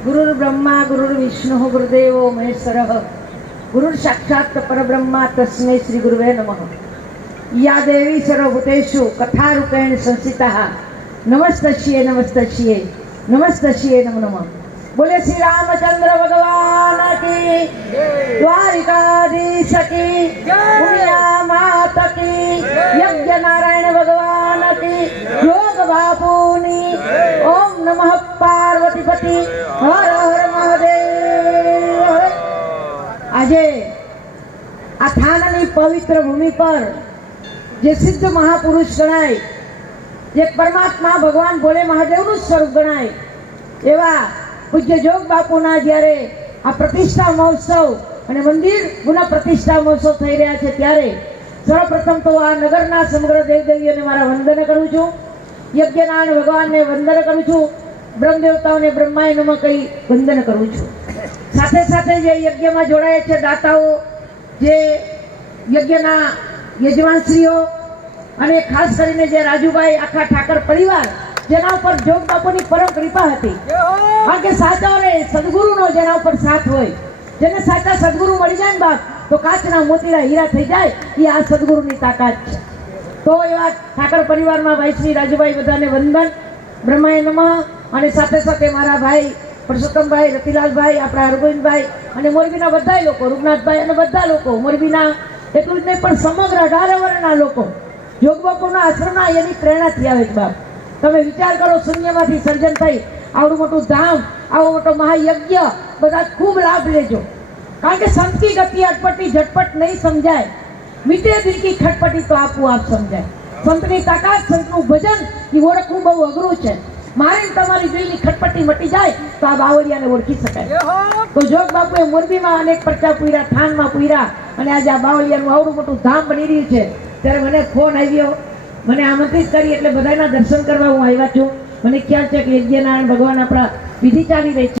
ગુરુર બ્રહ્મા ગુરુર વિષ્ણુ ગુરુદેવો મહેશ્વર ગુરુર સાક્ષાત પરબ્રહ્મા તસ્મે શ્રી ગુરુવે નમઃ યા દેવી સર્વભૂતેશુ કથા રૂપેણ સંસ્થિતા નમસ્તશ્યે નમસ્તશ્યે નમસ્તશ્યે નમ નમ બોલે શ્રી રામચંદ્ર ભગવાન કી દ્વારિકાધીશ કી ઉમિયા માત કી યજ્ઞ નારાયણ ભગવાન કી યોગ બાપુની ઓમ નમઃ પાર્વતીપતિ આજે આ થાનની પવિત્ર ભૂમિ પર જે સિદ્ધ મહાપુરુષ ગણાય, જે પરમાત્મા ભગવાન ભોલે મહાદેવનું સ્વરૂપ ગણાય, એવા પૂજ્ય જોગ બાપુના જ્યારે આ પ્રતિષ્ઠા મહોત્સવ અને મંદિર પુનઃ પ્રતિષ્ઠા મહોત્સવ થઈ રહ્યા છે ત્યારે સર્વપ્રથમ તો આ નગરના સમગ્ર દેવદેવીઓને મારા વંદન કરું છું. યજ્ઞનારાયણ ભગવાનને વંદન કરું છું. બ્રહ્મદેવતાઓને બ્રહ્માય નમઃ કહી વંદન કરું છું. સાથે સાથે જે યજ્ઞમાં જોડાયા છે દાતાઓ, જે યજ્ઞના યજમાનશ્રીઓ અને ખાસ કરીને જે રાજુભાઈ, આખા ઠાકર પરિવાર, જેના ઉપર જોગ બાપુની પરમ કૃપા હતી. કારણ કે સાચા અને સદગુરુનો જેના ઉપર સાથ હોય, જેને સાચા સદગુરુ મળી જાય ને બાપ, તો કાચના મોતીરા હીરા થઈ જાય, એ આ સદગુરુની તાકાત છે. તો એવા ઠાકર પરિવારમાં વૈશ્વી રાજુભાઈ બધાને વંદન, બ્રહ્માય નમઃ અને સાથે સાથે મારા ભાઈ પરસોત્તમભાઈ રતિલાલભાઈ, આપણા હરગોવિંદભાઈ અને મોરબીના બધા લોકો, રૂપનાથભાઈ અને બધા લોકો મોરબીના એટલું જ નહીં, પણ સમગ્ર અઢાર વર્ણના લોકો યોગબાપુના આશ્રમના એની પ્રેરણાથી આવે છે બાપ. તમે વિચાર કરો, શૂન્યમાંથી સર્જન થઈ આવડું મોટું ધામ, આવો મોટો મહાયજ્ઞ, બધા ખૂબ લાભ લેજો. કારણ કે સંતકી ગતિ અટપટી, ઝટપટ નહીં સમજાય. મીટે દિલકી ખટપટી તો આપું આપ સમજાય. સંતની તાકાત, સંતનું ભજન, એ ઓળખવું બહુ અઘરું છે. મારી તમારી દિલની ખટપટી મટી જાય તો આ બાવળિયાને ઓળખી શકાય. તો જોગ બાપુએ મોરબીમાં અનેક પરચા પૂર્યા થાનમાં પૂર્યા અને આજે આ બાવળિયાનું આવડું મોટું ધામ બની રહ્યું છે. ત્યારે મને ફોન આવ્યો. મને આમંત્રિત કરી એટલે બધાના દર્શન કરવા હું આવ્યા છું. મને ખ્યાલ છે કે યજ્ઞનારાયણ ભગવાન આપણા વિધિ ચાલી રહી છે.